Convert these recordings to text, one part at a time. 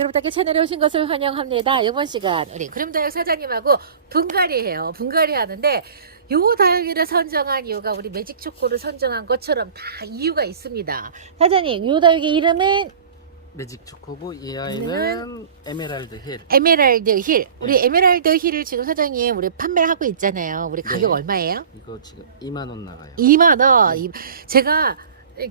아그로답게 채널에 오신 것을 환영합니다. 이번 시간 우리 구름다육 사장님하고 분갈이해요. 분갈이 하는데 요 다육이를 선정한 이유가 우리 매직초코를 선정한 것처럼 다 이유가 있습니다. 사장님, 요 다육이 이름은 매직 초코고 이 아이는 에메랄드 힐. 에메랄드 힐. 우리 네. 에메랄드 힐을 지금 사장님 우리 판매를 하고 있잖아요. 우리 가격 네. 얼마예요? 이거 지금 2만 원 나가요. 2만 원. 제가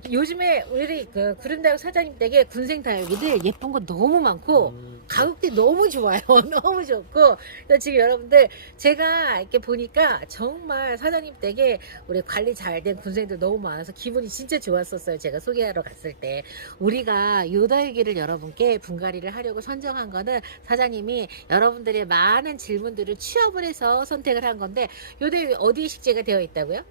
요즘에 우리 그 구름다육 사장님 댁에 군생 다육이들 예쁜 거 너무 많고 가격대 너무 좋아요. 너무 좋고. 그래서 지금 여러분들 제가 이렇게 보니까 정말 사장님 댁에 우리 관리 잘 된 군생들 너무 많아서 기분이 진짜 좋았었어요. 제가 소개하러 갔을 때. 우리가 요 다육이를 여러분께 분갈이를 하려고 선정한 거는 사장님이 여러분들의 많은 질문들을 취합을 해서 선택을 한 건데 요 다육이 어디 식재가 되어 있다고요?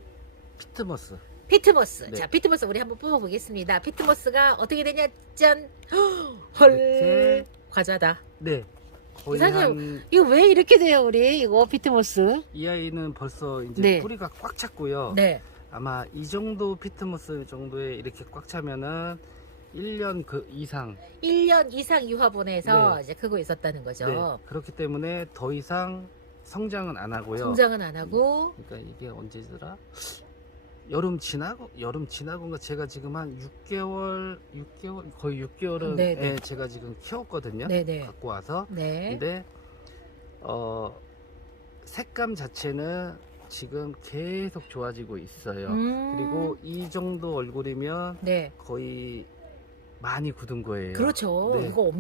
피트머스. 피트모스. 네. 자, 피트모스 우리 한번 뽑아보겠습니다. 피트모스가 어떻게 되냐? 짠! 헐! 이렇게. 과자다. 네. 거의 사실 한 이거 왜 이렇게 돼요, 우리? 이거 피트모스? 이 아이는 벌써 이제 네. 뿌리가 꽉 찼고요. 네. 아마 이 정도 피트머스 정도에 이렇게 꽉 차면은 1년 그 이상. 1년 이상 유화본에서 네. 이제 크고 있었다는 거죠. 네. 그렇기 때문에 더 이상 성장은 안 하고요. 성장은 안 하고. 그러니까 이게 언제더라? 여름 지나고인가 제가 지금 한 6개월 거의 6개월은 네네. 제가 지금 키웠거든요. 네네. 갖고 와서. 네. 근데 색감 자체는 지금 계속 좋아지고 있어요. 그리고 이 정도 얼굴이면 네. 거의 많이 굳은 거예요. 그렇죠. 네. 이거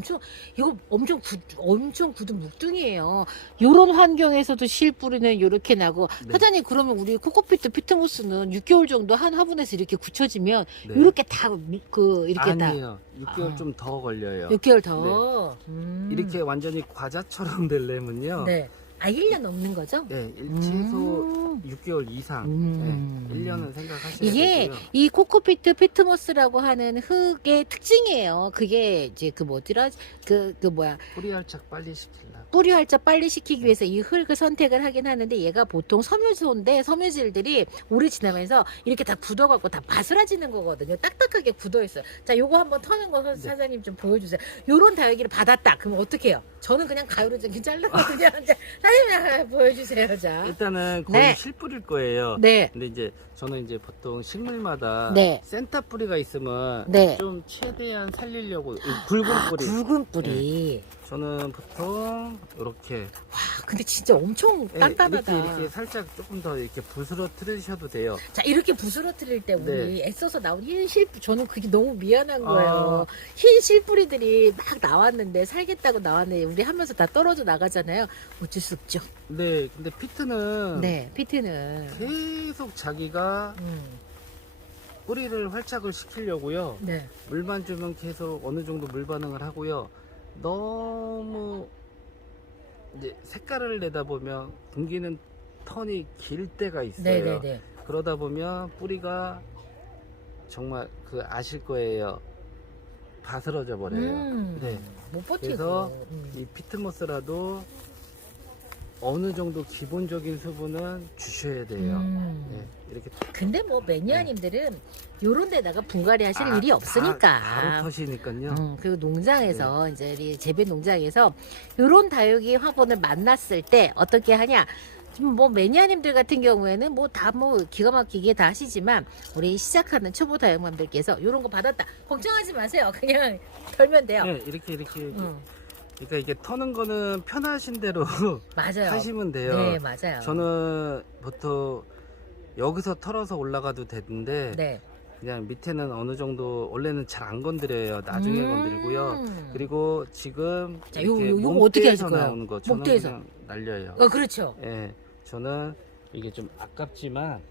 엄청 굳은 묵둥이에요. 요런 환경에서도 실 뿌리는 요렇게 나고. 네. 사장님, 그러면 우리 코코피트 피트모스는 6개월 정도 한 화분에서 이렇게 굳혀지면 네. 요렇게 다 이렇게 다 아니에요. 6개월 아. 좀 더 걸려요. 6개월 더. 이렇게 완전히 과자처럼 되려면요. 네. 아, 1년 넘는 거죠? 네, 최소 음. 6개월 이상. 음. 네, 1년은 생각하셔야 이게 되고요. 이 코코피트 피트모스라고 하는 흙의 특징이에요. 그게 이제 그 뭐더라? 그 뭐야? 뿌리 활착 빨리 시키려고. 뿌리 활착 빨리 시키기 위해서 이 흙을 선택을 하긴 하는데 얘가 보통 섬유소인데 섬유질들이 오래 지나면서 이렇게 다 굳어갖고 다 바스라지는 거거든요. 딱딱하게 굳어있어요. 자, 요거 한번 터는 거 사장님 좀 보여주세요. 요런 다육이를 받았다. 그럼 어떻게 해요? 저는 그냥 가위로 좀 잘라거든요. 사장님 보여주세요. 자. 일단은 거의 네. 실 뿌릴 거예요. 네. 근데 이제 저는 이제 보통 식물마다 네. 센터 뿌리가 있으면 네. 좀 최대한 살리려고 이 굵은 뿌리. 굵은 뿌리. 저는 보통 이렇게 근데 진짜 엄청 단단하다. 이렇게 살짝 조금 더 이렇게 부스러뜨리셔도 돼요. 자, 이렇게 부스러뜨릴 때 우리 네. 애써서 나온 흰 실뿌, 저는 그게 너무 미안한 거예요. 아. 흰 실뿌리들이 막 나왔는데, 살겠다고 나왔는데, 우리 하면서 다 떨어져 나가잖아요. 어쩔 수 없죠. 네, 근데 피트는 네, 피트는. 계속 자기가 뿌리를 활착을 시키려고요. 네. 물만 주면 계속 어느 정도 물 반응을 하고요. 너무 이제 색깔을 내다 보면 굶기는 턴이 길 때가 있어요. 네네네. 그러다 보면 뿌리가 정말 그 아실 거예요. 바스러져 버려요. 네. 못 버티고. 그래서 이 피트모스라도 어느 정도 기본적인 수분은 주셔야 돼요. 네. 이렇게 근데 뭐 매니아님들은 요런 데다가 분갈이 하실 일이 없으니까. 바로 터시니까요. 그리고 농장에서 이제 우리 재배 농장에서 요런 다육이 화분을 만났을 때 어떻게 하냐? 지금 뭐 매니아님들 같은 경우에는 뭐 다 뭐 기가 막히게 다 하시지만 우리 시작하는 초보 다육맘들께서 요런 거 받았다. 걱정하지 마세요. 그냥 털면 돼요. 네, 이렇게 그러니까 이게 터는 거는 편하신 대로 맞아요. 하시면 돼요. 네, 맞아요. 저는 보통 여기서 털어서 올라가도 되는데 네. 그냥 밑에는 어느 정도 원래는 잘 안 건드려요. 나중에 건드리고요. 그리고 지금 자, 이렇게 요거 어떻게 하실 목대에서 거예요? 나오는 거 저는 목대에서. 그냥 날려요. 그렇죠. 예, 저는 이게 좀 아깝지만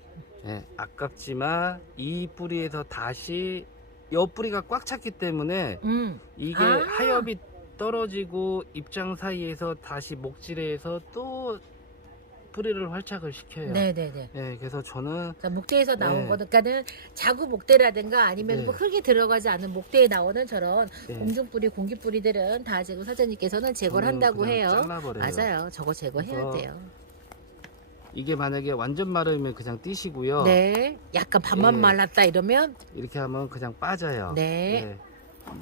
이 뿌리에서 다시 옆 뿌리가 꽉 찼기 때문에 이게 아. 하엽이 떨어지고 입장 사이에서 다시 목질해서 또 뿌리를 활착을 시켜요. 네네네. 예, 그래서 저는 자, 목대에서 나온 네. 거니까는 자구 목대라든가 아니면 네. 뭐 흙이 들어가지 않은 목대에 나오는 저런 네. 공중뿌리, 공기뿌리들은 다 지금 사장님께서는 제거를 저는 한다고 그냥 해요. 잘라버려요. 맞아요. 저거 제거해야 그래서 돼요. 이게 만약에 완전 마르면 그냥 띄시고요. 네. 약간 반만 네. 말랐다 이러면 이렇게 하면 그냥 빠져요. 네. 예.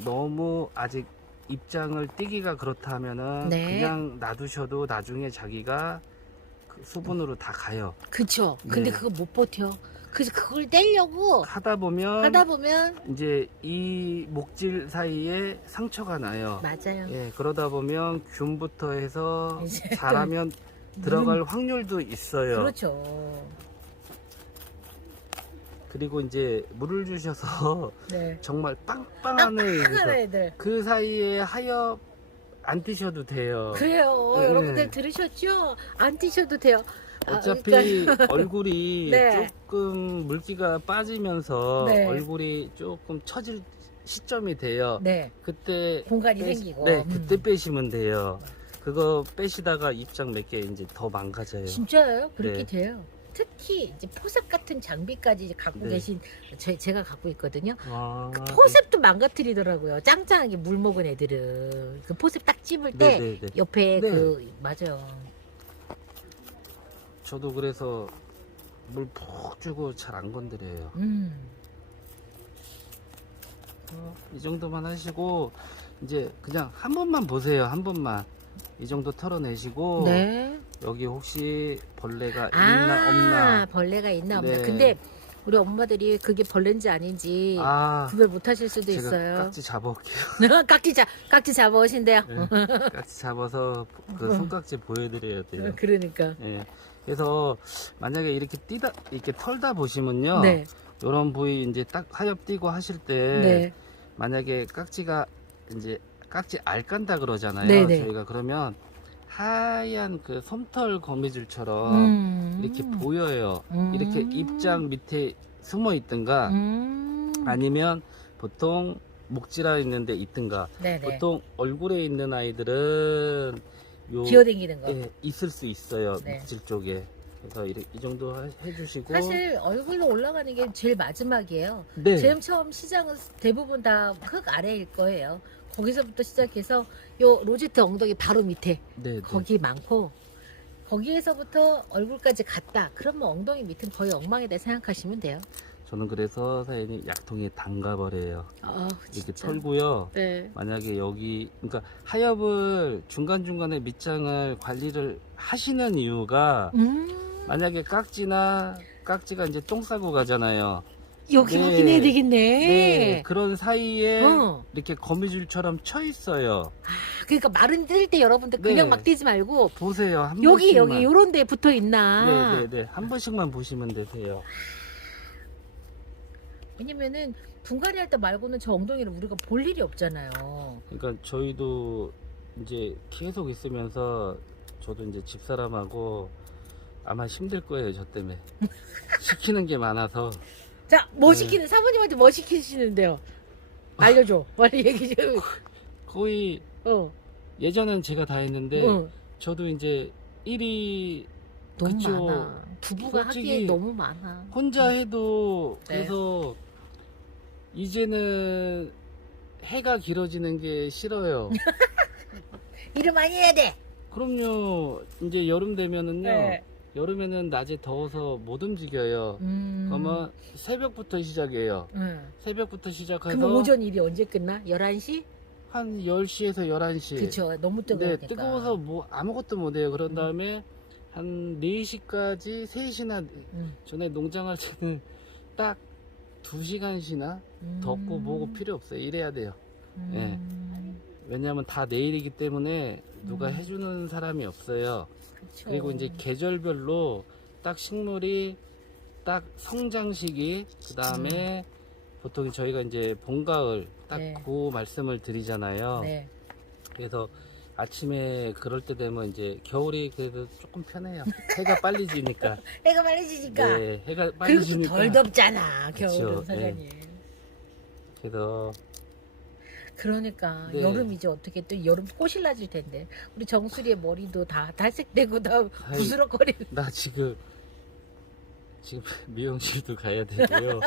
너무 아직 입장을 띄기가 그렇다면은 네. 그냥 놔두셔도 나중에 자기가 그 수분으로 다 가요. 그쵸. 근데 네. 그거 못 버텨. 그래서 그걸 떼려고 하다 보면 하다 보면 이제 이 목질 사이에 상처가 나요. 맞아요. 예, 그러다 보면 균부터 해서 이제 자라면 들어갈 확률도 있어요. 그렇죠. 그리고 이제 물을 주셔서 네. 정말 빵빵한 애 빵빵한 애들. 그 사이에 하엽 안 뛰셔도 돼요. 그래요. 네. 여러분들 들으셨죠? 안 뛰셔도 돼요. 어차피 그러니까 얼굴이 네. 조금 물기가 빠지면서 네. 얼굴이 조금 처질 시점이 돼요. 네. 그때 공간이 생기고. 네, 그때 빼시면 돼요. 그거 빼시다가 입장 몇 개 이제 더 망가져요. 진짜요? 그렇게 네. 돼요. 특히 이제 포셉 같은 장비까지 갖고 네. 계신 제가 갖고 있거든요. 아, 포셉도 망가뜨리더라고요. 짱짱하게 물 먹은 애들은 그 포셉 딱 찝을 때 네, 네, 네. 옆에 네. 그 맞아요. 저도 그래서 물 푹 주고 잘 안 건드려요. 이 정도만 하시고 이제 그냥 한 번만 보세요. 한 번만 이 정도 털어내시고 네. 여기 혹시 벌레가 있나 없나. 벌레가 있나 없나. 네. 근데 우리 엄마들이 그게 벌레인지 아닌지 아, 구별 못 하실 수도 제가 있어요. 깍지 잡아올게요. 깍지 잡아오신대요. 네, 깍지 잡아서 그 손깍지 보여드려야 돼요. 그러니까. 예. 그래서 만약에 이렇게 이렇게 털다 보시면요. 네. 이런 부위 이제 딱 하엽 띄고 하실 때 네. 만약에 깍지가 이제 깍지 알 깐다 그러잖아요. 네네. 저희가 그러면 하얀 그 솜털 거미줄처럼 이렇게 보여요. 이렇게 입장 밑에 숨어 있든가 아니면 보통 목지라 있는데 있든가. 네네. 보통 얼굴에 있는 아이들은 요 기어다니는 거. 예, 있을 수 있어요. 네. 목질 쪽에. 그래서 이 정도 해주시고. 사실 얼굴로 올라가는 게 제일 마지막이에요. 네. 제일 처음 시작은 대부분 다 흙 아래일 거예요. 거기서부터 시작해서 요 로제트 엉덩이 바로 밑에 네, 네. 거기 많고 거기에서부터 얼굴까지 갔다. 그러면 엉덩이 밑은 거의 엉망이다 생각하시면 돼요. 저는 그래서 사연이 약통에 담가버려요. 이렇게 진짜. 털고요. 네. 만약에 여기 그러니까 하엽을 중간중간에 밑장을 관리를 하시는 이유가 만약에 깍지가 이제 똥 싸고 가잖아요. 여기 네. 확인해야 되겠네. 네, 그런 사이에 어. 이렇게 거미줄처럼 쳐 있어요. 그러니까 마른 뜰 때 여러분들 그냥 네. 막 뛰지 말고 보세요. 한 여기 번씩만. 요런 데 붙어 있나. 네네네. 한 번씩만 보시면 되세요. 왜냐면은 분갈이 할 때 말고는 저 엉덩이를 우리가 볼 일이 없잖아요. 그러니까 저희도 이제 계속 있으면서 저도 이제 집사람하고 아마 힘들 거예요. 저 때문에. 시키는 게 많아서. 자, 뭐 네. 시키는 사모님한테 뭐 시키시는데요? 알려줘. 빨리 얘기 좀. 거의 예전엔 제가 다 했는데 저도 이제 일이 너무 그쵸. 많아. 부부가 솔직히 하기에 너무 많아. 혼자 해도 네. 그래서 이제는 해가 길어지는 게 싫어요. 일을 많이 해야 돼. 그럼요. 이제 여름 되면은요. 네. 여름에는 낮에 더워서 못 움직여요. 그러면 새벽부터 시작해요. 새벽부터 시작해서 그럼 오전 일이 언제 끝나? 11시? 한 10시에서 11시. 그쵸. 너무 뜨거우니까. 네, 뜨거워서 뭐 아무것도 못 해요. 그런 다음에 한 4시까지 3시나 전에 농장할 때는 딱 2시간씩이나 덥고 뭐고 필요 없어요. 이래야 돼요. 네. 왜냐하면 다 내일이기 때문에 누가 해주는 사람이 없어요. 그쵸. 그리고 이제 계절별로 딱 식물이 딱 성장 시기, 그 다음에 보통 저희가 이제 봄, 가을 딱 네. 그 말씀을 드리잖아요. 네. 그래서 아침에 그럴 때 되면 이제 겨울이 그래도 조금 편해요. 해가 빨리 지니까. 해가 빨리 지니까. 네, 해가 빨리 그리고 또 지니까. 덜 덥잖아. 겨울은 그쵸, 사장님. 그래서 그러니까 네. 여름 이제 어떻게 또 여름 꽃이 나질 텐데 우리 정수리의 머리도 다 탈색되고 다 아이, 부스럭거리고. 나 지금 미용실도 가야 되고요.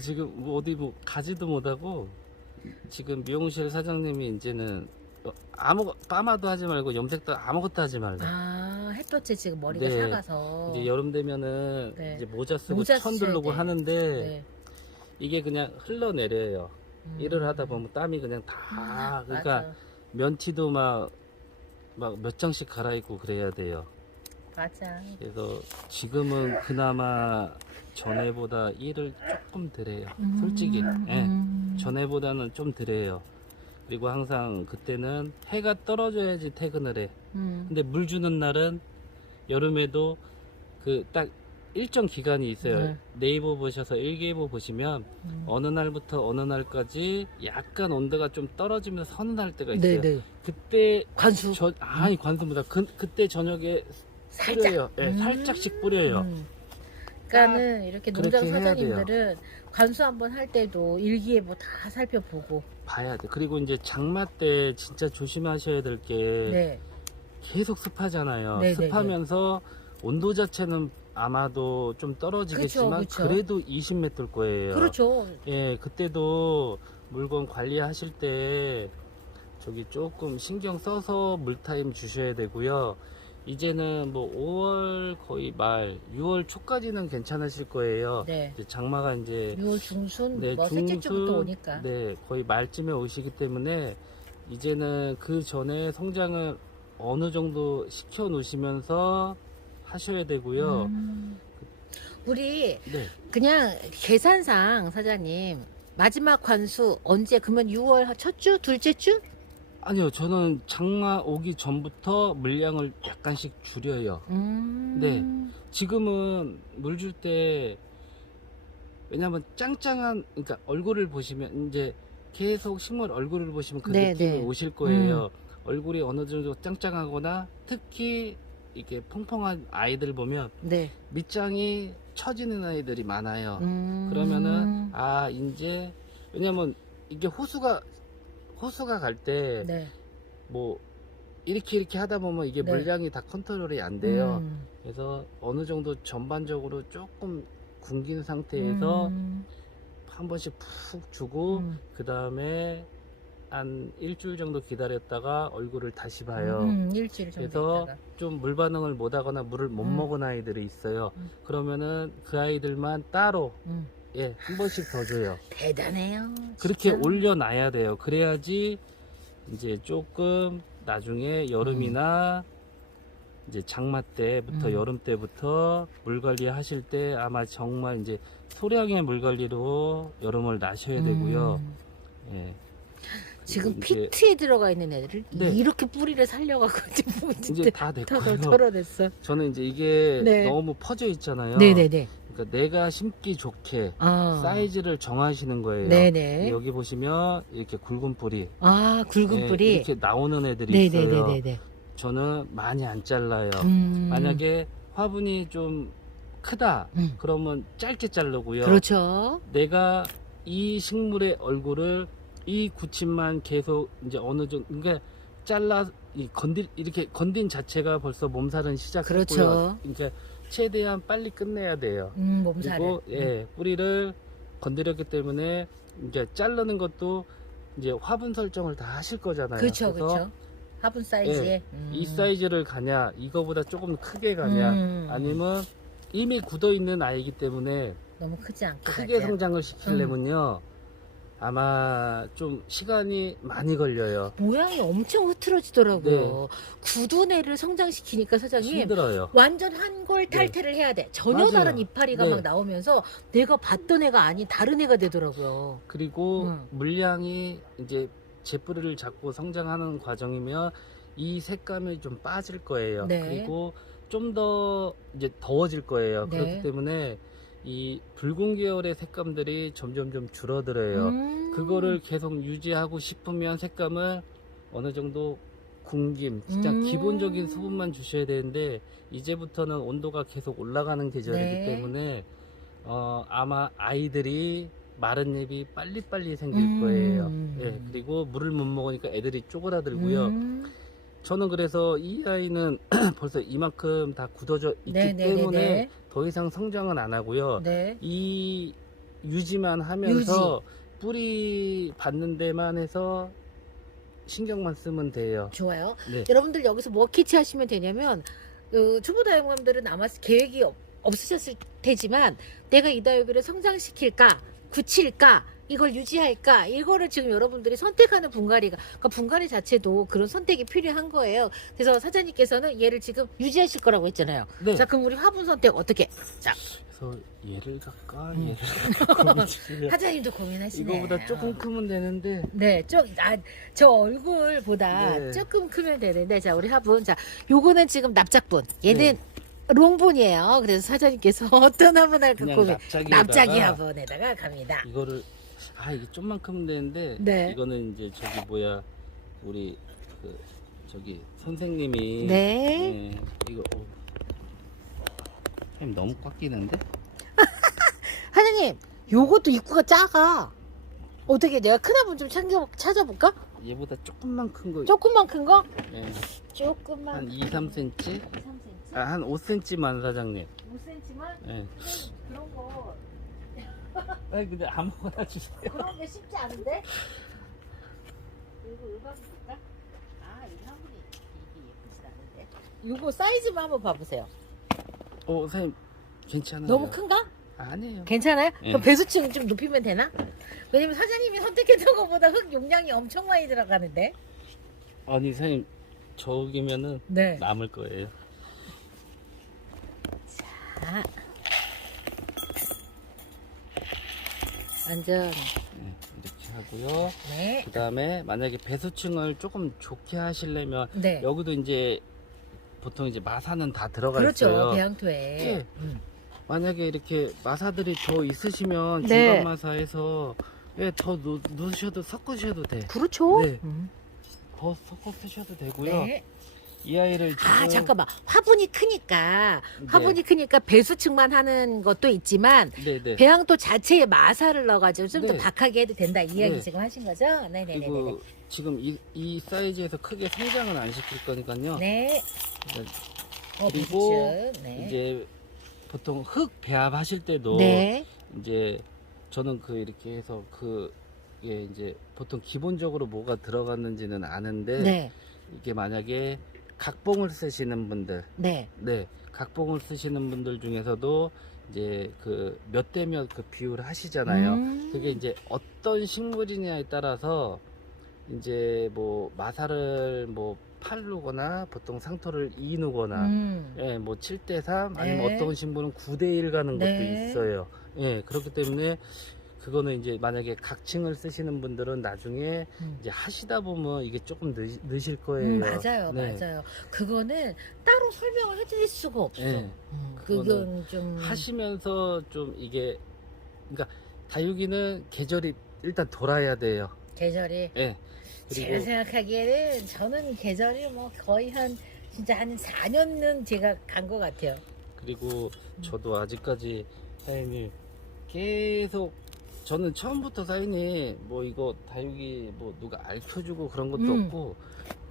지금 뭐 어디 뭐 가지도 못하고 지금 미용실 사장님이 이제는 파마도 하지 말고 염색도 아무것도 하지 말고. 햇볕에 지금 머리가 네. 작아서. 이제 여름 되면은 네. 이제 모자 쓰고 모자 천 쓰셔야 두르고 돼. 하는데 네. 이게 그냥 흘러내려요. 일을 하다 보면 땀이 그냥 다 그러니까 맞아. 면티도 막 몇 장씩 갈아입고 그래야 돼요. 맞아. 그래서 지금은 그나마 전에보다 일을 조금 덜 해요. 솔직히. 예. 전에보다는 좀 덜 해요. 그리고 항상 그때는 해가 떨어져야지 퇴근을 해. 근데 물 주는 날은 여름에도 그 딱 일정 기간이 있어요. 네. 네이버 보셔서 일기예보 보시면 어느 날부터 어느 날까지 약간 온도가 좀 떨어지면서 선선할 때가 있어요. 네네. 그때 관수. 아니 관수보다 그때 저녁에 살짝. 뿌려요. 예, 살짝씩 뿌려요. 그러니까는 이렇게 농장 그렇게 해야 돼요. 사장님들은 관수 한번 할 때도 일기예보 다 살펴보고. 봐야 돼. 그리고 이제 장마 때 진짜 조심하셔야 될 게 네. 계속 습하잖아요. 네, 네, 습하면서 온도 자체는 아마도 좀 떨어지겠지만 그쵸. 그래도 20몇 될 거예요. 그렇죠. 예, 그때도 물건 관리하실 때 저기 조금 신경 써서 물타임 주셔야 되고요. 이제는 뭐 5월 거의 말, 6월 초까지는 괜찮으실 거예요. 네. 이제 장마가 이제 6월 중순, 네, 뭐 셋째 주부터 오니까. 네, 거의 말쯤에 오시기 때문에 이제는 그 전에 성장을 어느 정도 시켜 놓으시면서 하셔야 되고요. 우리 네. 그냥 계산상 사장님 마지막 관수 언제? 그러면 6월 첫 주, 둘째 주? 아니요, 저는 장마 오기 전부터 물량을 약간씩 줄여요. 네. 지금은 물 줄 때 왜냐면 짱짱한 그러니까 얼굴을 보시면 이제 계속 식물 얼굴을 보시면 그 네, 느낌이 네. 오실 거예요. 얼굴이 어느 정도 짱짱하거나 특히 이렇게 퐁퐁한 아이들 보면 네. 밑장이 처지는 아이들이 많아요. 음. 그러면은 아 이제 왜냐면 이게 호수가 갈 때 네. 뭐 이렇게 하다 보면 이게 네. 물량이 다 컨트롤이 안 돼요. 음. 그래서 어느 정도 전반적으로 조금 굶긴 상태에서 한 번씩 푹 주고 그 다음에 한 일주일 정도 기다렸다가 얼굴을 다시 봐요. 일주일 정도 그래서 있다가. 좀 물 반응을 못 하거나 물을 못 먹은 아이들이 있어요. 그러면은 그 아이들만 따로 예, 한 번씩 더 줘요. 대단해요. 그렇게 진짜. 올려놔야 돼요. 그래야지 이제 조금 나중에 여름이나 이제 장마 때부터 여름 때부터 물 관리 하실 때 아마 정말 이제 소량의 물 관리로 여름을 나셔야 되고요. 예. 지금 이제- 피트에 들어가 있는 애들을 네. 이렇게 뿌리를 살려가지고 지금 이제 다 됐고요. 털어냈어. 저는 이제 이게 네. 너무 퍼져 있잖아요. 네네네. 그러니까 내가 심기 좋게 아. 사이즈를 정하시는 거예요. 네네. 여기 보시면 이렇게 굵은 뿌리, 아, 굵은 예, 뿌리. 이렇게 나오는 애들이 있어요. 네네네네. 저는 많이 안 잘라요. 만약에 화분이 좀 크다 그러면 짧게 자르고요. 그렇죠. 내가 이 식물의 얼굴을 이 굳힘만 계속 이제 어느 정도 그러니까 잘라 이렇게 건든 자체가 벌써 몸살은 시작했고요. 그렇죠. 그러니까 최대한 빨리 끝내야 돼요. 몸살을. 그리고 예, 뿌리를 건드렸기 때문에 이제 자르는 것도 이제 화분 설정을 다 하실 거잖아요. 그렇죠, 그래서 그렇죠. 화분 사이즈에. 이 사이즈를 가냐, 이거보다 조금 크게 가냐, 아니면 이미 굳어 있는 아이기 때문에 너무 크지 않게 크게 가자. 성장을 시키려면요, 아마 좀 시간이 많이 걸려요. 모양이 엄청 흐트러지더라고요. 네. 굳은 애를 성장시키니까 사장님 힘들어요. 완전 한골 탈퇴를 해야 돼. 전혀 맞아요. 다른 이파리가 네. 막 나오면서 내가 봤던 애가 아닌 다른 애가 되더라고요. 그리고 물량이 이제 제뿌리를 잡고 성장하는 과정이면 이 색감이 좀 빠질 거예요. 네. 그리고 좀 더 이제 더워질 거예요. 네. 그렇기 때문에 이 붉은 계열의 색감들이 점점 줄어들어요. 그거를 계속 유지하고 싶으면 색감을 어느 정도 궁김, 진짜 기본적인 수분만 주셔야 되는데 이제부터는 온도가 계속 올라가는 계절이기 네. 때문에 아마 아이들이 마른 잎이 빨리빨리 생길 거예요. 예, 그리고 물을 못 먹으니까 애들이 쪼그라들고요. 저는 그래서 이 아이는 벌써 이만큼 다 굳어져 있기 네네네네. 때문에 더 이상 성장은 안 하고요. 네. 이 유지만 하면서 뿌리 받는 데만 해서 신경만 쓰면 돼요. 좋아요. 네. 여러분들 여기서 뭐 캐치하시면 되냐면 초보 다육맘들은 아마 계획이 없으셨을 테지만 내가 이 다육이를 성장시킬까 굳힐까 이걸 유지할까? 이거를 지금 여러분들이 선택하는 분갈이가, 그러니까 분갈이 자체도 그런 선택이 필요한 거예요. 그래서 사장님께서는 얘를 지금 유지하실 거라고 했잖아요. 네. 자, 그럼 우리 화분 선택 어떻게? 자, 그래서 얘를 갈까? 얘를 갈까? 고민 중이에요. 사장님도 고민하시네. 이거보다 조금 크면 되는데. 네, 저 얼굴보다 네. 조금 크면 되는데, 자, 우리 화분. 자, 요거는 지금 납작분. 얘는 네. 롱분이에요. 그래서 사장님께서 어떤 화분 할까 그냥 고민. 납작이 납작이에다가 화분에다가 갑니다. 이거를 이게 좀만 크면 되는데 네. 이거는 이제 저기 뭐야 우리 그 저기 선생님이 네. 이거 선생님 너무 꽉 끼는데 사장님, 요것도 입구가 작아. 어떻게 내가 큰 화분 좀 찾아볼까? 얘보다 조금만 큰 거 조금만 큰 거? 예, 조금만. 한 2, 3cm 3cm? 한 5cm만 사장님 5cm만? 예. 그런 거, 아니 근데 아무거나 주세요. 그런 게 쉽지 않은데? 이거 화분 볼까? 이 화분이 이게 예쁘지 않은데? 요거 사이즈만 한번 봐보세요. 선생님 괜찮아요. 너무 큰가? 아니에요. 괜찮아요? 예. 그럼 배수층 좀 높이면 되나? 왜냐면 사장님이 선택했던 것보다 흙 용량이 엄청 많이 들어가는데. 아니 선생님 저기면은 네. 남을 거예요. 자, 완전. 이렇게 하고요. 네. 그 다음에 만약에 배수층을 조금 좋게 하시려면 네. 여기도 이제 보통 이제 마사는 다 들어가 그렇죠. 있어요. 배양토에. 예. 만약에 이렇게 마사들이 더 있으시면 네. 중간 마사에서 더 넣으셔도 섞으셔도 돼. 그렇죠. 네. 더 섞어 쓰셔도 되고요. 네. 이 아이를 지금 잠깐만. 화분이 크니까, 네. 배수층만 하는 것도 있지만, 네네. 배양토 자체에 마사를 넣어가지고 좀 더 네. 박하게 해도 된다. 이 이야기 네. 지금 하신 거죠? 네네네네. 그리고 지금 이 사이즈에서 크게 성장은 안 시킬 거니까요. 네. 그리고 배수층. 네. 이제 보통 흙 배합하실 때도 네. 이제 저는 이렇게 해서 이제 보통 기본적으로 뭐가 들어갔는지는 아는데 네. 이게 만약에 각봉을 쓰시는 분들 네. 각봉을 쓰시는 분들 중에서도 이제 몇 대 몇 비율을 하시잖아요. 그게 이제 어떤 식물이냐에 따라서 이제 뭐 마사를 뭐 8누거나 보통 상토를 2누거나 예, 뭐 7대3 아니면 네. 어떤 식물은 9대1 가는 것도 네. 있어요. 예, 그렇기 때문에 그거는 이제 만약에 각층을 쓰시는 분들은 나중에 이제 하시다 보면 이게 조금 느실 거예요. 맞아요. 네. 맞아요. 그거는 따로 설명을 해드릴 수가 없어. 네. 그건 좀. 하시면서 좀 이게 그러니까 다육이는 계절이 일단 돌아야 돼요. 계절이. 예. 제가 그리고 생각하기에는 저는 계절이 뭐 거의 진짜 한 4년은 제가 간 것 같아요. 그리고 저도 아직까지 사인이 계속 저는 처음부터 사인이 뭐 이거 다육이 뭐 누가 알려주고 그런 것도 없고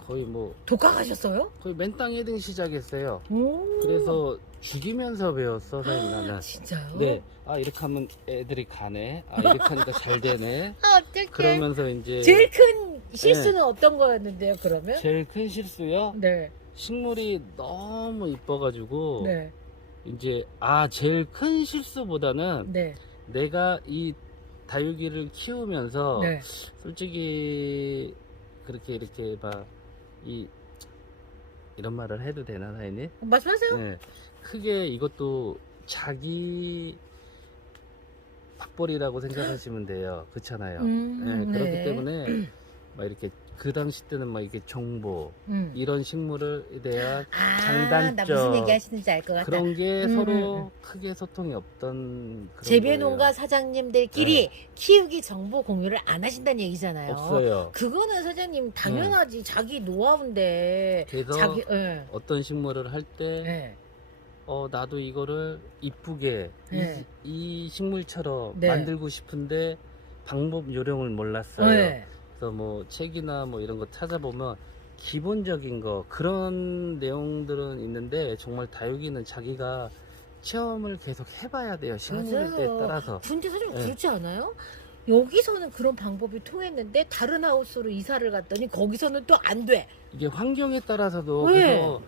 거의 뭐 독학하셨어요? 거의 맨땅 헤딩 시작했어요. 오. 그래서 죽이면서 배웠어 사인 나는. 진짜요? 네. 이렇게 하면 애들이 가네. 이렇게 하니까 잘 되네. 어떡해. 그러면서 이제 제일 큰 실수는 어떤 거였는데요, 그러면? 제일 큰 실수요. 네. 식물이 너무 이뻐가지고 네. 이제 제일 큰 실수보다는 네. 내가 이 다육이를 키우면서 네. 솔직히 그렇게 이렇게 이런 말을 해도 되나 사장님? 말씀하세요. 네. 크게 이것도 자기 밥벌이라고 생각하시면 돼요. 그렇잖아요. 네, 그렇기 네. 때문에 막 이렇게 그 당시 때는 막 이렇게 정보 이런 식물에 대한 나 무슨 장단점 얘기 하시는지 알 것 같다. 그런 게 서로 크게 소통이 없던 그런 재배농가 거예요. 사장님들끼리 키우기 정보 공유를 안 하신다는 얘기잖아요. 없어요. 그거는 사장님 당연하지. 자기 노하우인데. 그래서 예. 어떤 식물을 할 때 예. 나도 이거를 이쁘게 네. 이 식물처럼 네. 만들고 싶은데 방법 요령을 몰랐어요. 네. 그래서 뭐 책이나 뭐 이런 거 찾아보면 기본적인 거 그런 내용들은 있는데 정말 다육이는 자기가 체험을 계속 해봐야 돼요. 식물에 맞아요. 따라서. 근데 사장님 네. 그렇지 않아요? 여기서는 그런 방법이 통했는데 다른 하우스로 이사를 갔더니 거기서는 또 안 돼. 이게 환경에 따라서도 네. 그래서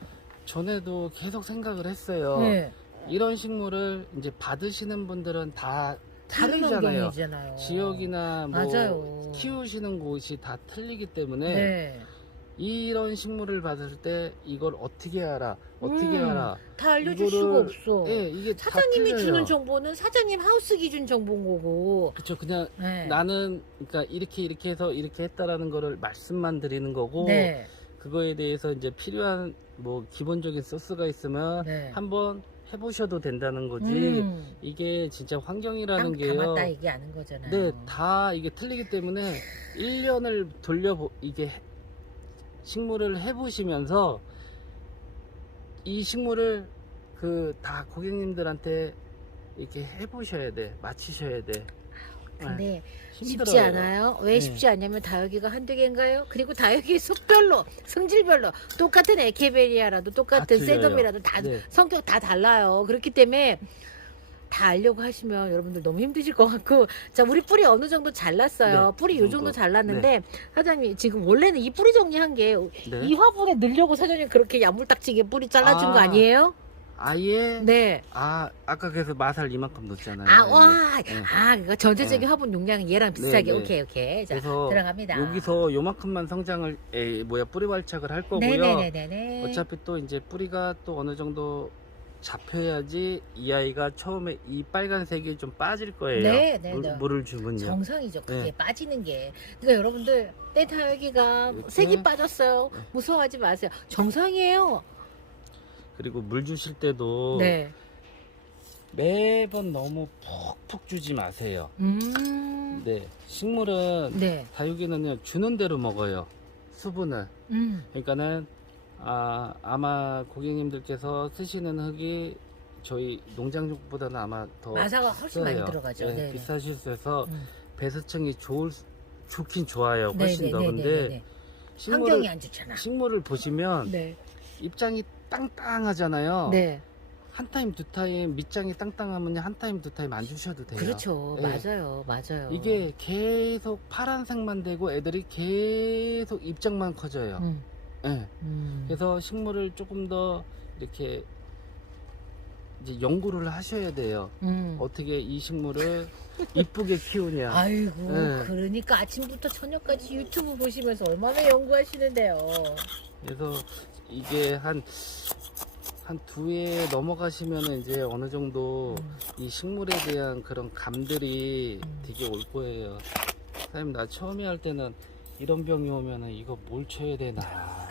전에도 계속 생각을 했어요. 네. 이런 식물을 이제 받으시는 분들은 다 다른 틀리잖아요. 환경이잖아요. 지역이나 뭐 맞아요. 키우시는 곳이 다 틀리기 때문에 네. 이런 식물을 봤을 때 이걸 어떻게 알아? 어떻게 알아? 다 알려줄 수가 없어. 예, 이게 다 사장님이 틀려요. 주는 정보는 사장님 하우스 기준 정보인 거고. 그쵸. 그냥 네. 나는 그러니까 이렇게 해서 이렇게 했다라는 거를 말씀만 드리는 거고 네. 그거에 대해서 이제 필요한 뭐 기본적인 소스가 있으면 네. 한번 해보셔도 된다는 거지. 이게 진짜 환경이라는 땅 게요. 담았다 얘기하는 거잖아요. 네, 다 이게 틀리기 때문에 1년을 이게 식물을 해보시면서 이 식물을 다 고객님들한테 이렇게 해보셔야 돼. 맞히셔야 돼. 근데 쉽지 힘들어요. 않아요. 왜 네. 쉽지 않냐면 다육이가 한두 개인가요? 그리고 다육이 속별로 성질별로 똑같은 에케베리아라도 똑같은 다 틀려요. 세덤이라도 다 네. 성격 다 달라요. 그렇기 때문에 다 알려고 하시면 여러분들 너무 힘드실 것 같고, 자, 우리 뿌리 어느 정도 잘랐어요. 네, 뿌리 이 요 정도. 정도 잘랐는데 사장님 지금 원래는 이 뿌리 정리한 게 네. 이 화분에 넣으려고 사장님 그렇게 야물딱지게 뿌리 잘라준 거 아. 아니에요? 아예 네. 아까 그래서 마살 이만큼 넣었잖아요. 아, 와. 네. 아, 그러니까 전체적인 네. 화분 용량은 얘랑 비슷하게. 네, 네. 오케이, 오케이. 자, 그래서 들어갑니다. 여기서 요만큼만 성장을 뿌리 발착을 할 거고요. 네네네네. 어차피 또 이제 뿌리가 또 어느 정도 잡혀야지 이 아이가 처음에 이 빨간색이 좀 빠질 거예요. 네, 네, 네. 물을 주면요. 정상이죠. 그게 네. 빠지는 게. 그러니까 여러분들 때 다육이가 이렇게. 색이 빠졌어요. 네. 무서워하지 마세요. 정상이에요. 그리고 물 주실 때도 네. 매번 너무 푹푹 주지 마세요. 네, 식물은 네. 다육이는요 주는 대로 먹어요. 수분을. 그러니까는 아마 고객님들께서 쓰시는 흙이 저희 농장육보다는 아마 더 마사가 훨씬 많이 써요. 들어가죠. 네, 네. 비싸실 수 있어서 음. 배수층이 좋긴 좋아요. 훨씬 더. 근데 환경이 안 좋잖아. 식물을 보시면 네. 입장이 땅땅하잖아요. 네. 한 타임 두 타임 밑장이 땅땅하면 한 타임 두 타임 안 주셔도 돼요. 그렇죠. 네. 맞아요. 맞아요. 이게 계속 파란색만 되고 애들이 계속 입장만 커져요. 네. 그래서 식물을 조금 더 이렇게 이제 연구를 하셔야 돼요. 어떻게 이 식물을 이쁘게 키우냐. 아이고, 네. 그러니까 아침부터 저녁까지 유튜브 보시면서 얼마나 연구하시는데요. 그래서 이게 한 두 해 넘어가시면 이제 어느 정도 이 식물에 대한 그런 감들이 되게 올 거예요. 사장님, 나 처음에 할 때는 이런 병이 오면은 이거 뭘 쳐야 되나.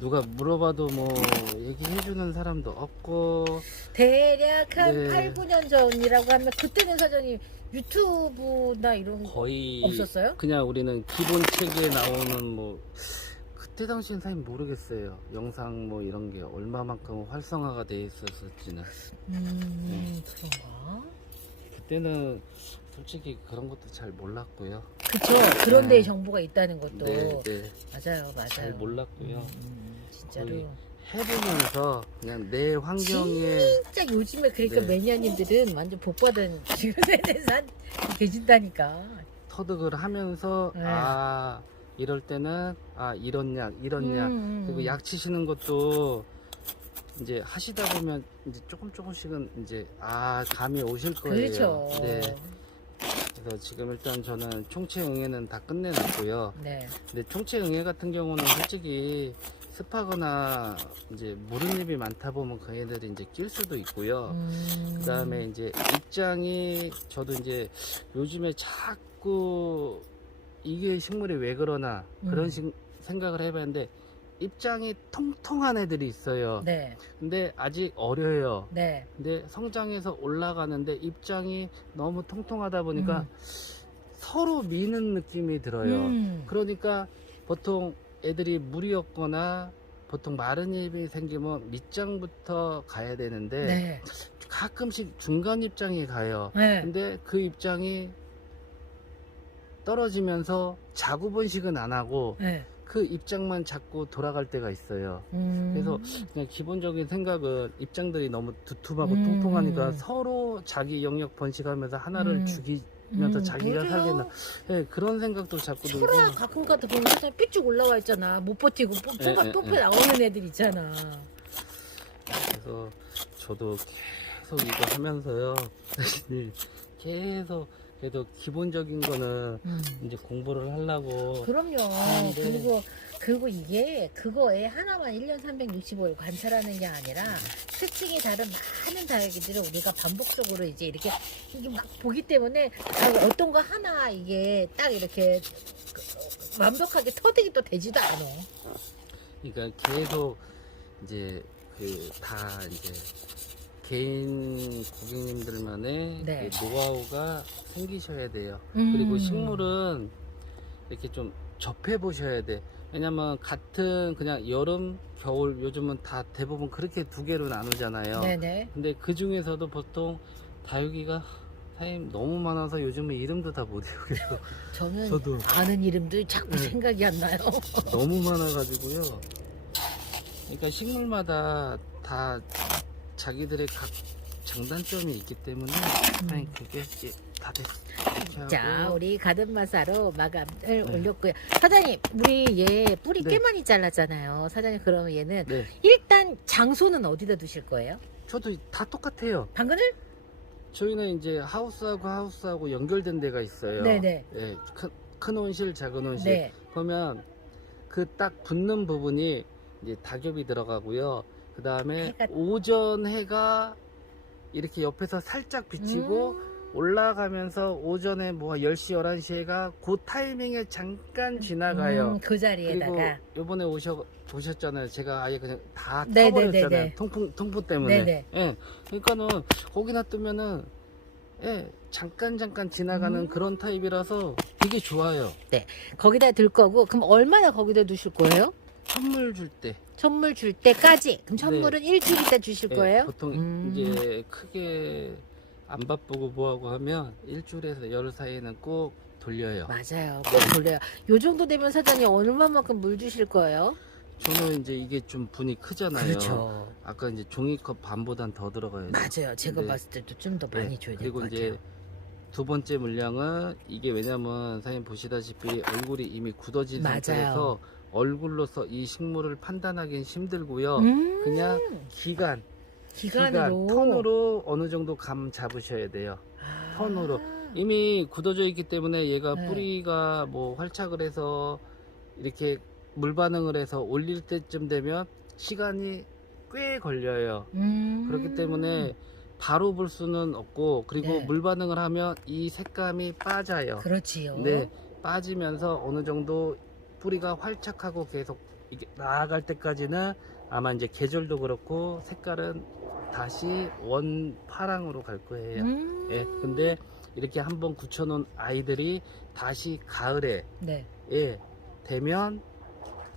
누가 물어봐도 뭐 얘기해주는 사람도 없고. 대략 한 네. 8, 9년 전이라고 하면 그때는 사장님 유튜브나 이런 거 거의 없었어요? 그냥 우리는 기본 책에 나오는 뭐 그때 당시엔 사실 모르겠어요. 영상 뭐 이런 게 얼마만큼 활성화가 돼 있었을지는. 그런가? 그때는 솔직히 그런 것도 잘 몰랐고요. 그쵸. 그런 데에 네. 정보가 있다는 것도. 네, 네. 맞아요, 맞아요. 잘 몰랐고요. 진짜로. 거의 해보면서 그냥 내 환경에 진짜 요즘에 그러니까 네. 매니아님들은 완전 복받은 지금 세대산 계신다니까. 터득을 하면서 네. 이럴 때는 이런 약 그리고 약 치시는 것도 이제 하시다 보면 이제 조금씩은 이제 감이 오실 거예요. 그렇죠. 네. 그래서 지금 일단 저는 총체 응애는 다 끝내놨고요. 네. 근데 총체 응애 같은 경우는 솔직히 습하거나 이제 무른잎이 많다 보면 그 애들이 이제 낄 수도 있고요. 그 다음에 이제 입장이 저도 이제 요즘에 자꾸 이게 식물이 왜 그러나 그런 생각을 해봤는데 입장이 통통한 애들이 있어요. 네. 근데 아직 어려요. 네. 근데 성장해서 올라가는데 입장이 너무 통통하다 보니까 서로 미는 느낌이 들어요. 그러니까 보통 애들이 물이 없거나 보통 마른 잎이 생기면 밑장부터 가야 되는데 네. 가끔씩 중간 입장이 가요. 네. 근데 그 입장이 떨어지면서 자구 번식은 안 하고 네. 그 입장만 자꾸 돌아갈 때가 있어요. 그래서 그냥 기본적인 생각은 입장들이 너무 두툼하고 통통하니까 서로 자기 영역 번식하면서 하나를 죽이면서 자기가 맞아요. 살겠나. 네, 그런 생각도 자꾸 들고. 소라 가끔 가다 보면 사실 삐쭉 올라와 있잖아. 못 버티고 뽑혀 나오는 애들 있잖아. 그래서 저도 계속 이거 하면서요. 사실 계속 그래도 기본적인 거는 이제 공부를 하려고. 그럼요. 하는데 그리고 이게 그거에 하나만 1년 365일 관찰하는 게 아니라 특징이 다른 많은 다육이들을 우리가 반복적으로 이제 이렇게 이게 막 보기 때문에 어떤 거 하나 이게 딱 이렇게 완벽하게 터득이 또 되지도 않아. 그러니까 계속 이제 그 다 이제 개인 고객님들만의 네. 그 노하우가 생기셔야 돼요. 음. 그리고 식물은 이렇게 좀 접해 보셔야 돼. 왜냐면 같은 그냥 여름, 겨울 요즘은 다 대부분 그렇게 두 개로 나누잖아요. 네네. 근데 그 중에서도 보통 다육이가 사장님 너무 많아서 요즘은 이름도 다 못 외우겠어. 저는 저도 아는 이름도 자꾸 네. 생각이 안 나요. 너무 많아가지고요. 그러니까 식물마다 다 자기들의 각 장단점이 있기 때문에 아니 그게 다 됐어. 이렇게 자, 하고. 우리 가든마사로 마감을 올렸고요. 사장님, 우리 얘 뿌리 네. 꽤 많이 잘랐잖아요. 사장님, 그러면 얘는 네, 일단 장소는 어디다 두실 거예요? 저도 다 똑같아요. 당근을? 저희는 이제 하우스하고 연결된 데가 있어요. 네네. 네, 큰 온실, 작은 온실. 네. 그러면 그 딱 붙는 부분이 이제 닭엽이 들어가고요. 그 다음에 해가- 오전 해가 이렇게 옆에서 살짝 비치고 올라가면서 오전에 뭐 10시, 11시에가 그 타이밍에 잠깐 지나가요. 그 자리에다가. 그리고 요번에 보셨잖아요. 제가 아예 그냥 다 네네네네. 타버렸잖아요. 통풍 때문에. 네네. 예. 그러니까는 거기 놔두면은 예, 잠깐 지나가는 그런 타입이라서 되게 좋아요. 거기다 둘 거고, 그럼 얼마나 거기다 두실 거예요? 선물 줄 때. 선물 줄 때까지. 그럼 선물은 일주일 있다 주실 예, 거예요? 보통 이제 크게 안 바쁘고 뭐하고 하면 일주일에서 열흘 사이에는 꼭 돌려요. 맞아요. 꼭 돌려요. 요 정도 되면 사장님 얼마만큼 물 주실 거예요? 저는 이제 이게 좀 분이 크잖아요. 그렇죠. 아까 이제 종이컵 반보단 더 들어가요. 맞아요. 제가 네. 봤을 때도 좀 더 많이 줘야 될 그리고 것 이제 같아요. 두 번째 물량은 이게 왜냐면 사장님 보시다시피 얼굴이 이미 굳어진 맞아요. 상태에서 얼굴로서 이 식물을 판단하기는 힘들고요. 그냥 기간으로. 턴으로 어느 정도 감 잡으셔야 돼요. 아. 턴으로. 이미 굳어져 있기 때문에 얘가 네. 뿌리가 뭐 활착을 해서 이렇게 물 반응을 해서 올릴 때쯤 되면 시간이 꽤 걸려요. 그렇기 때문에 바로 볼 수는 없고, 그리고 네. 물 반응을 하면 이 색감이 빠져요. 그렇지요. 네, 빠지면서 어느 정도 뿌리가 활착하고 계속 이게 나아갈 때까지는 아마 이제 계절도 그렇고 색깔은 다시 원 파랑으로 갈 거예요. 예, 근데 이렇게 한번 굳혀놓은 아이들이 다시 가을에 네. 예, 되면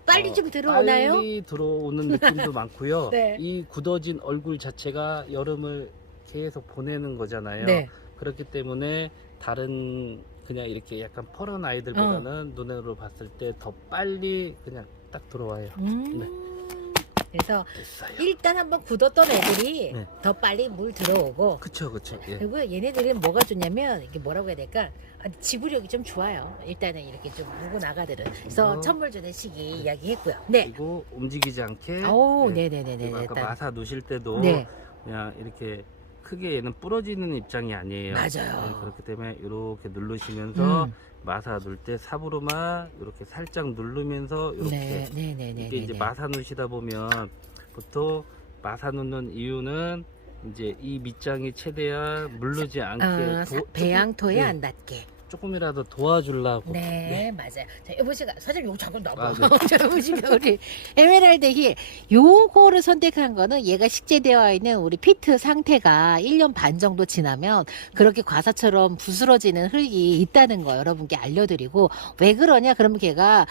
빨리 좀 들어오나요? 빨리 들어오는 느낌도 많고요. 네. 이 굳어진 얼굴 자체가 여름을 계속 보내는 거잖아요. 네. 그렇기 때문에 다른 그냥 이렇게 약간 퍼런 아이들보다는 눈으로 봤을 때 더 빨리 그냥 딱 들어와요. 네. 그래서 됐어요. 일단 한번 굳었던 애들이 네. 더 빨리 물 들어오고, 그쵸. 예. 그리고 얘네들은 뭐가 좋냐면 이게 뭐라고 해야 될까? 지구력이 좀 좋아요. 일단은 이렇게 좀 무고 나가들은. 그래서 그래서- 천물 주는 시기 이야기했고요. 네. 그리고 움직이지 않게. 오, 네. 네네네네. 그리고 아까 일단 마사 놓으실 때도 네. 그냥 이렇게 크게 얘는 부러지는 입장이 아니에요. 맞아요. 네, 그렇기 때문에 이렇게 누르시면서 음. 마사 놓을 때 삽으로만 이렇게 살짝 누르면서 이렇게 네네네네. 이게 이제 마사 놓으시다 보면 보통 마사 놓는 이유는 이제 이 밑장이 최대한 물르지 않게 배양토에 네, 안 닿게. 조금이라도 도와주려고. 네, 맞아요. 자, 여보시가 사장님 요거 잠깐 놔봐. 아, 네. 자, 여보시가 우리 에메랄드 힐 요거를 선택한 거는 얘가 식재되어 있는 우리 피트 상태가 1년 반 정도 지나면 그렇게 과사처럼 부스러지는 흙이 있다는 거 여러분께 알려드리고, 왜 그러냐 그러면 걔가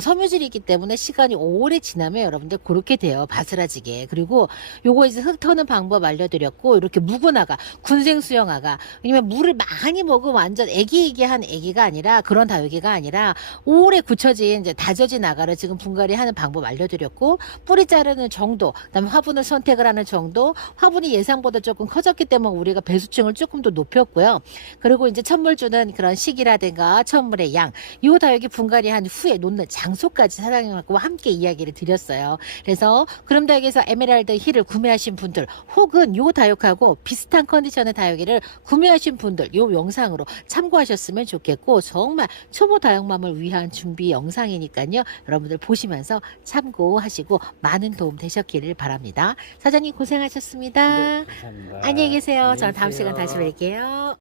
섬유질이 있기 때문에 시간이 오래 지나면 여러분들 그렇게 돼요. 바스라지게. 그리고 요거 이제 흙 터는 방법 알려드렸고, 이렇게 묵은아가 군생 수영아가, 왜냐면 물을 많이 먹으면 완전 애기애기 한 애기가 아니라 그런 다육이가 아니라 오래 굳혀진 이제 다져진 아가를 지금 분갈이 하는 방법 알려드렸고 뿌리 자르는 정도, 그다음에 화분을 선택을 하는 정도, 화분이 예상보다 조금 커졌기 때문에 우리가 배수층을 조금 더 높였고요. 그리고 이제 천물 주는 그런 시기라든가 천물의 양, 요 다육이 분갈이 한 후에 놓는 장소까지 사장님하고 함께 이야기를 드렸어요. 그래서 그럼 다육에서 에메랄드 힐을 구매하신 분들 혹은 요 다육하고 비슷한 컨디션의 다육이를 구매하신 분들 요 영상으로 참고하셨으면 좋겠고 정말 초보 다육맘을 위한 준비 영상이니까요. 여러분들 보시면서 참고하시고 많은 도움 되셨기를 바랍니다. 사장님 고생하셨습니다. 네, 감사합니다. 안녕히 계세요. 안녕히 저는 다음 계세요. 시간 다시 뵐게요.